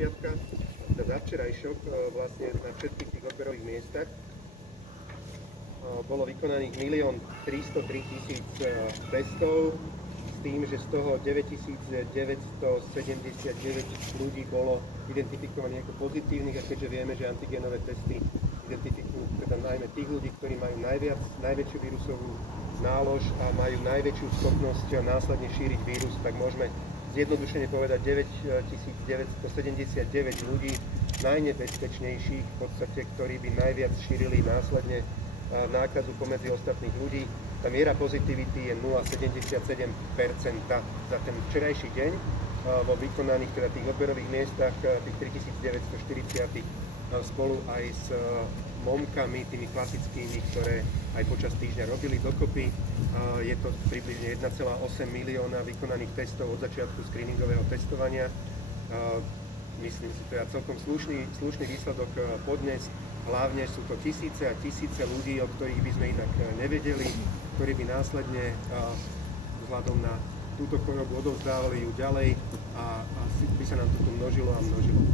piatka, za včerajšok vlastne na všetkých tých odberových miestach bolo vykonaných 1 303 000 testov, s tým, že z toho 9979 ľudí bolo identifikovaných ako pozitívnych, a keďže vieme, že antigenové testy identifikujú teda najmä tých ľudí, ktorí majú najväčšiu vírusovú nálož a majú najväčšiu schopnosť následne šíriť vírus, tak môžeme zjednodušene povedať 9979 ľudí najnebezpečnejších, v podstate, ktorí by najviac šírili následne nákazu pomedzi ostatných ľudí. Tá miera pozitivity je 0,77% za ten včerajší deň vo vykonaných teda tých odberových miestach, tých 3940 spolu aj s momkami, tými klasickými, ktoré aj počas týždňa robili dokopy. Je to približne 1,8 milióna vykonaných testov od začiatku screeningového testovania. Myslím si, teda celkom slušný výsledok podnes. Hlavne sú to tisíce a tisíce ľudí, o ktorých by sme inak nevedeli, ktorí by následne vzhľadom na túto chorobu odovzdávali ju ďalej a by sa nám to tu množilo a množilo.